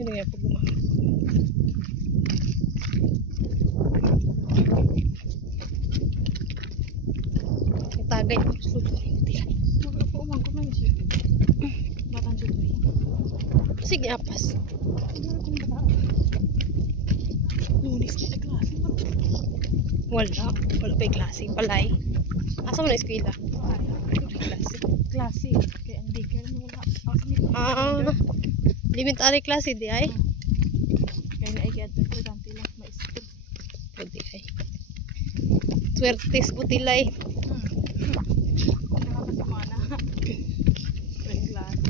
Yun nga pag uma. Tagay po sulod hindi. Umang ko man siya. Batang sulod. Sige apas. Lunis ka sa klase. Wala pa yung klase palay. Asa mo na eskwela? Klase. Klase. Kaya ang daycare na wala. Elementary klase di ay. Kaya na ay estudyante lang maestro. Pwede ay. Swertes po tilay. Nakakasimana. Kaya klase.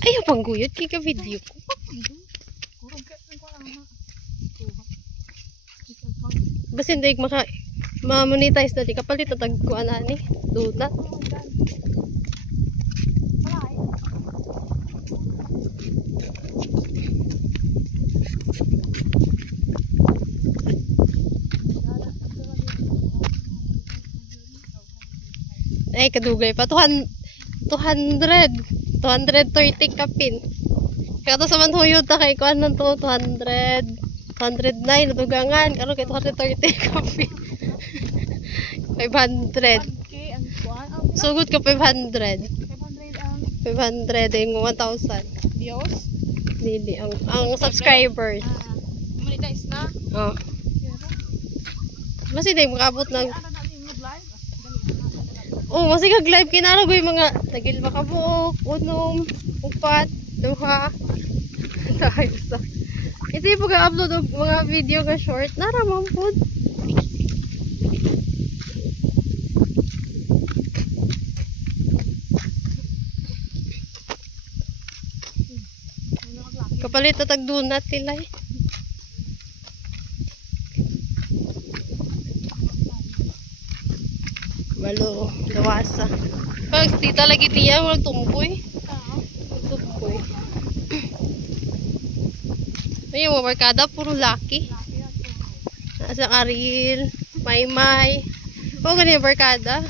Ay, apang guyot kay ka video ko. Kurang ka ko lang. Basta hindi maka ma-monetize na di kapalit na tagkuan na ni. Donut. Ay, kadugay pa. 230 kapin. Kaya to sa manhuyod ta kay kuan nang to 200. 209 nadugangan. Kano kay 230 kapin. 500. Sugod ka 500. 500 yung 1,000. Dios? Dili ang subscribers. Monetize na? Oh. Mas hindi makabot ng mas kag-live kinaragoy mga tagil makabuok, unom, upat, duha. Sayos. Kasi pag upload og mga video ka short, naramang pod. Kapalit na tag-donut tilay. Balo, dawasa. Pag tita lagi tiya, walang tumboy. Tumboy. Ayun, mga barkada, puro laki. Nasa Aril, Maymay. O, ganyan barkada.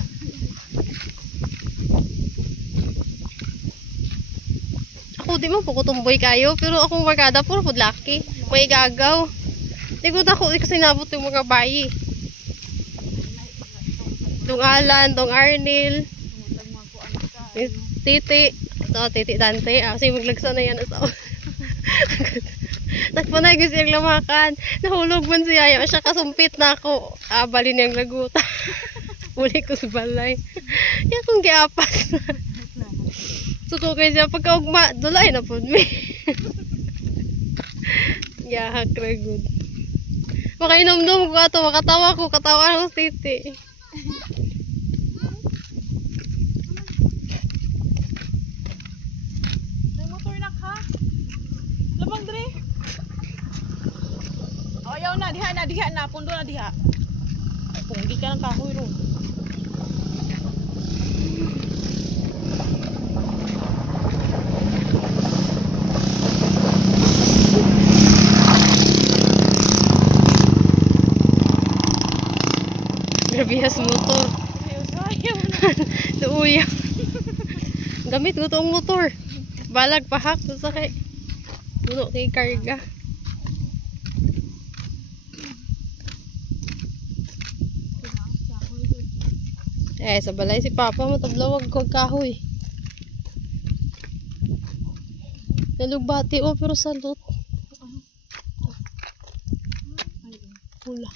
Ako di mo, puko tumboy kayo. Pero akong barkada, puro po laki. May gagaw. Di ko kasi nabot yung mga bayi. Dong Alan, Dong Arnil, Titi, Titi Dante, kasi maglagsa na yan sa nagpanay gusto yung lamakan, nahulog man siya, yung siya kasumpit na ako, balin niyang laguta, uli ko sa balay, yan kung giapas na, suko kayo siya, pagkaugma, dulay na po me, yahak na good, makainom-nom ko ato, makatawa ko, katawa ko Titi. May motor na ka? Lamang dre. Oh, yaw na, diha na, pundo na diha. Kung di ka ng kahoy ron. Grabihas motor. Luuya. Gamit ko itong motor. Balag pahak. Sakay. Puno kay karga. Sa balay si Papa matablawag ko kahoy. Nalugbati pero salot. Pula.